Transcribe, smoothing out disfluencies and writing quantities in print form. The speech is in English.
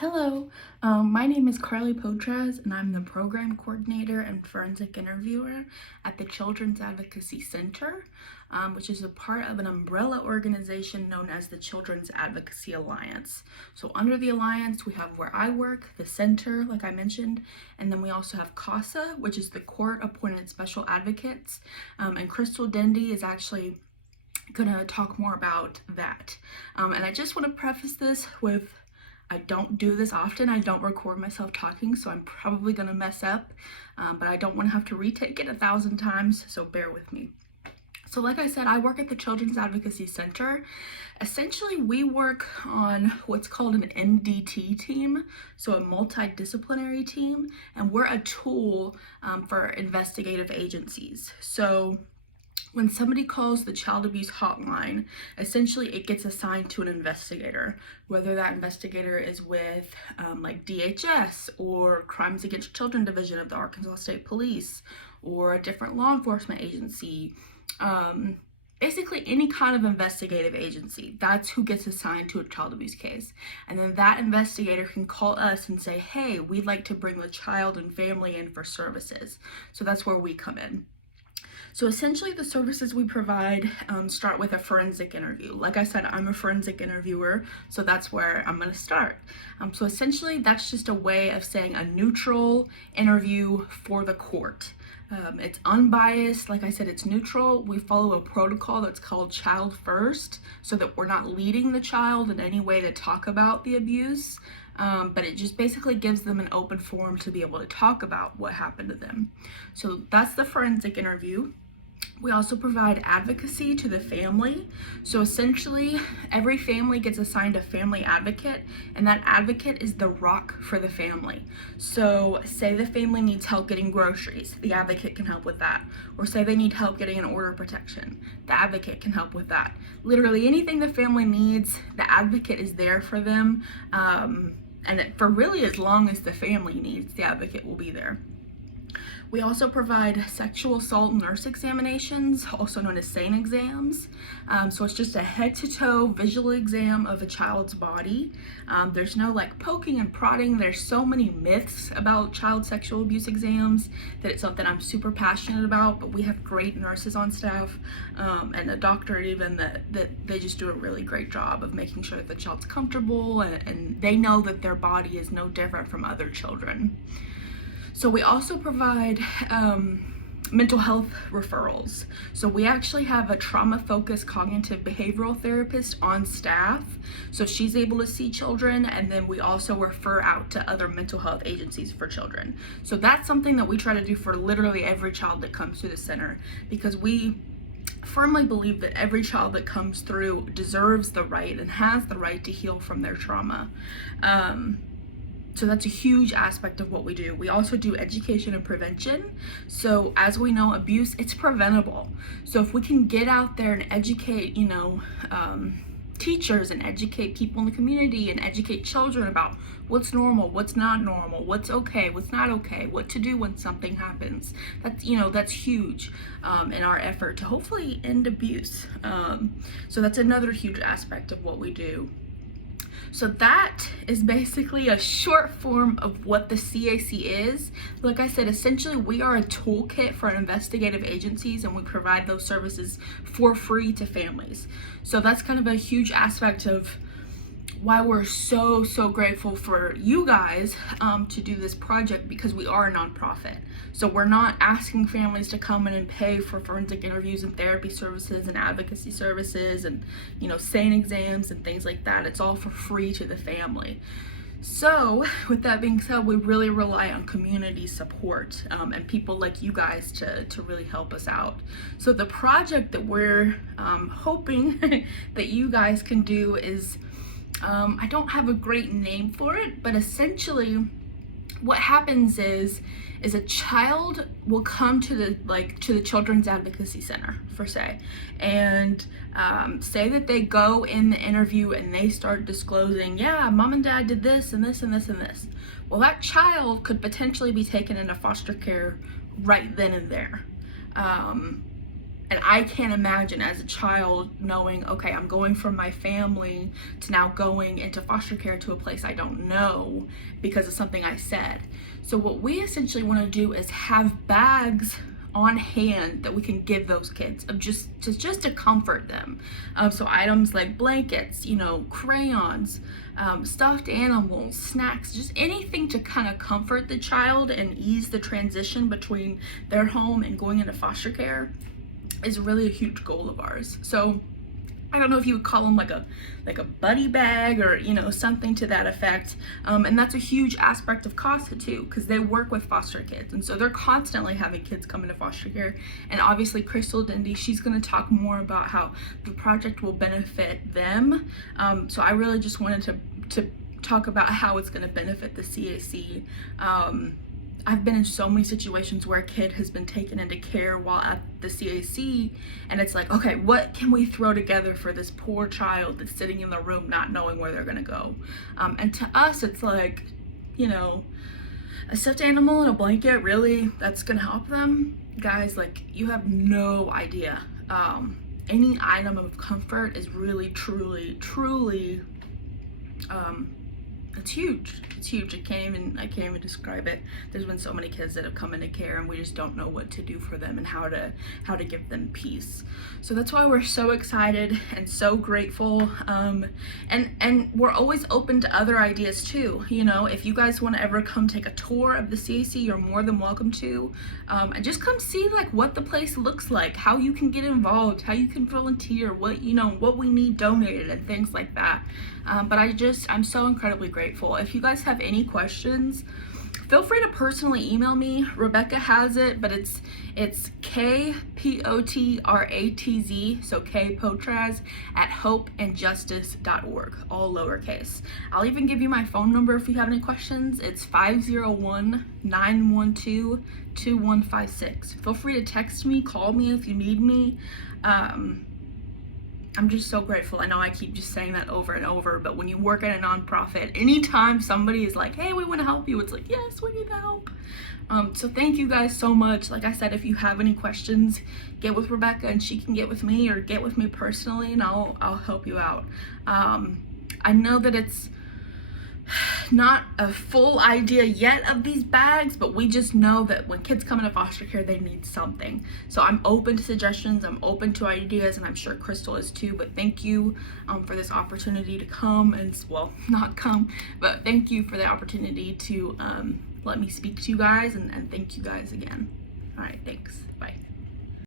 Hello, my name is Carly Potras, and I'm the program coordinator and forensic interviewer at the Children's Advocacy Center, which is a part of an umbrella organization known as the Children's Advocacy Alliance. So under the Alliance, we have where I work, the center, like I mentioned, and then we also have CASA, which is the Court-Appointed Special Advocates, and Crystal Dendy is actually gonna talk more about that. And I just want to preface this with I don't do this often. I don't record myself talking, so I'm probably gonna mess up, but I don't want to have to retake it 1,000 times, so bear with me. So like I said, I work at the Children's Advocacy Center. Essentially, we work on what's called an MDT team, so a multidisciplinary team, and we're a tool for investigative agencies. So when somebody calls the child abuse hotline, essentially it gets assigned to an investigator, whether that investigator is with like DHS or Crimes Against Children Division of the Arkansas State Police or a different law enforcement agency, basically any kind of investigative agency. That's who gets assigned to a child abuse case. And then that investigator can call us and say, hey, we'd like to bring the child and family in for services. So that's where we come in. So essentially the services we provide start with a forensic interview. Like I said, I'm a forensic interviewer, so that's where I'm going to start. So essentially that's just a way of saying a neutral interview for the court. It's unbiased. Like I said, it's neutral. We follow a protocol that's called Child First, so that we're not leading the child in any way to talk about the abuse. But it just basically gives them an open forum to be able to talk about what happened to them. So that's the forensic interview. We also provide advocacy to the family. So essentially, every family gets assigned a family advocate, and that advocate is the rock for the family. So say the family needs help getting groceries, the advocate can help with that. Or say they need help getting an order of protection, the advocate can help with that. Literally anything the family needs, the advocate is there for them. And for really as long as the family needs, the advocate will be there. We also provide sexual assault nurse examinations, also known as SANE exams. So it's just a head-to-toe visual exam of a child's body. There's no like poking and prodding. There's so many myths about child sexual abuse exams that it's something I'm super passionate about, but we have great nurses on staff and a doctor even that they just do a really great job of making sure that the child's comfortable and they know that their body is no different from other children. So we also provide mental health referrals. So we actually have a trauma-focused cognitive behavioral therapist on staff. So she's able to see children, and then we also refer out to other mental health agencies for children. So that's something that we try to do for literally every child that comes through the center, because we firmly believe that every child that comes through deserves the right and has the right to heal from their trauma. So that's a huge aspect of what we do. We also do education and prevention. So as we know, abuse, it's preventable. So if we can get out there and educate, teachers and educate people in the community and educate children about what's normal, what's not normal, what's okay, what's not okay, what to do when something happens. That's huge in our effort to hopefully end abuse. So that's another huge aspect of what we do. So that is basically a short form of what the CAC is. Like I said, essentially we are a toolkit for investigative agencies, and we provide those services for free to families. So that's kind of a huge aspect of why we're so grateful for you guys to do this project, because we are a nonprofit. So we're not asking families to come in and pay for forensic interviews and therapy services and advocacy services and SANE exams and things like that. It's all for free to the family. So with that being said, we really rely on community support and people like you guys to really help us out. So the project that we're hoping that you guys can do is, I don't have a great name for it, but essentially what happens is a child will come to the Children's Advocacy Center, for say, and say that they go in the interview and they start disclosing, yeah, mom and dad did this and this and this and this. Well, that child could potentially be taken into foster care right then and there. And I can't imagine as a child knowing, okay, I'm going from my family to now going into foster care to a place I don't know because of something I said. So what we essentially want to do is have bags on hand that we can give those kids of just to comfort them. So items like blankets, crayons, stuffed animals, snacks, just anything to kind of comfort the child and ease the transition between their home and going into foster care is really a huge goal of ours. So I don't know if you would call them like a buddy bag or something to that effect, and that's a huge aspect of CASA too, because they work with foster kids, and so they're constantly having kids come into foster care. And obviously Crystal Dindy, she's going to talk more about how the project will benefit them. So I really just wanted to talk about how it's going to benefit the CAC. I've been in so many situations where a kid has been taken into care while at the CAC, and it's like, okay, what can we throw together for this poor child that's sitting in the room not knowing where they're gonna go? And to us, it's like, a stuffed animal and a blanket, really, that's gonna help them? Guys, like, you have no idea. Any item of comfort is really, truly, it's huge. It's huge. I can't even describe it. There's been so many kids that have come into care and we just don't know what to do for them and how to give them peace. So that's why we're so excited and so grateful. And we're always open to other ideas too. If you guys want to ever come take a tour of the CAC, you're more than welcome to. And just come see like what the place looks like, how you can get involved, how you can volunteer, what we need donated and things like that. But I'm so incredibly grateful. If you guys have any questions, feel free to personally email me. Rebecca has it, but it's KPOTRATZ, so Potraz @hopeandjustice.org, all lowercase. I'll even give you my phone number if you have any questions. It's 501-912-2156. Feel free to text me, call me if you need me. I'm just so grateful. I know I keep just saying that over and over, but when you work at a nonprofit, anytime somebody is like, hey, we want to help you, it's like, yes, we need the help. So thank you guys so much. Like I said, if you have any questions, get with Rebecca and she can get with me, or get with me personally and I'll help you out. I know that it's not a full idea yet of these bags, but we just know that when kids come into foster care, they need something. So I'm open to suggestions, I'm open to ideas, and I'm sure Crystal is too. But thank you for this opportunity to come and, well, not come, but thank you for the opportunity to let me speak to you guys, and thank you guys again. All right, thanks. Bye.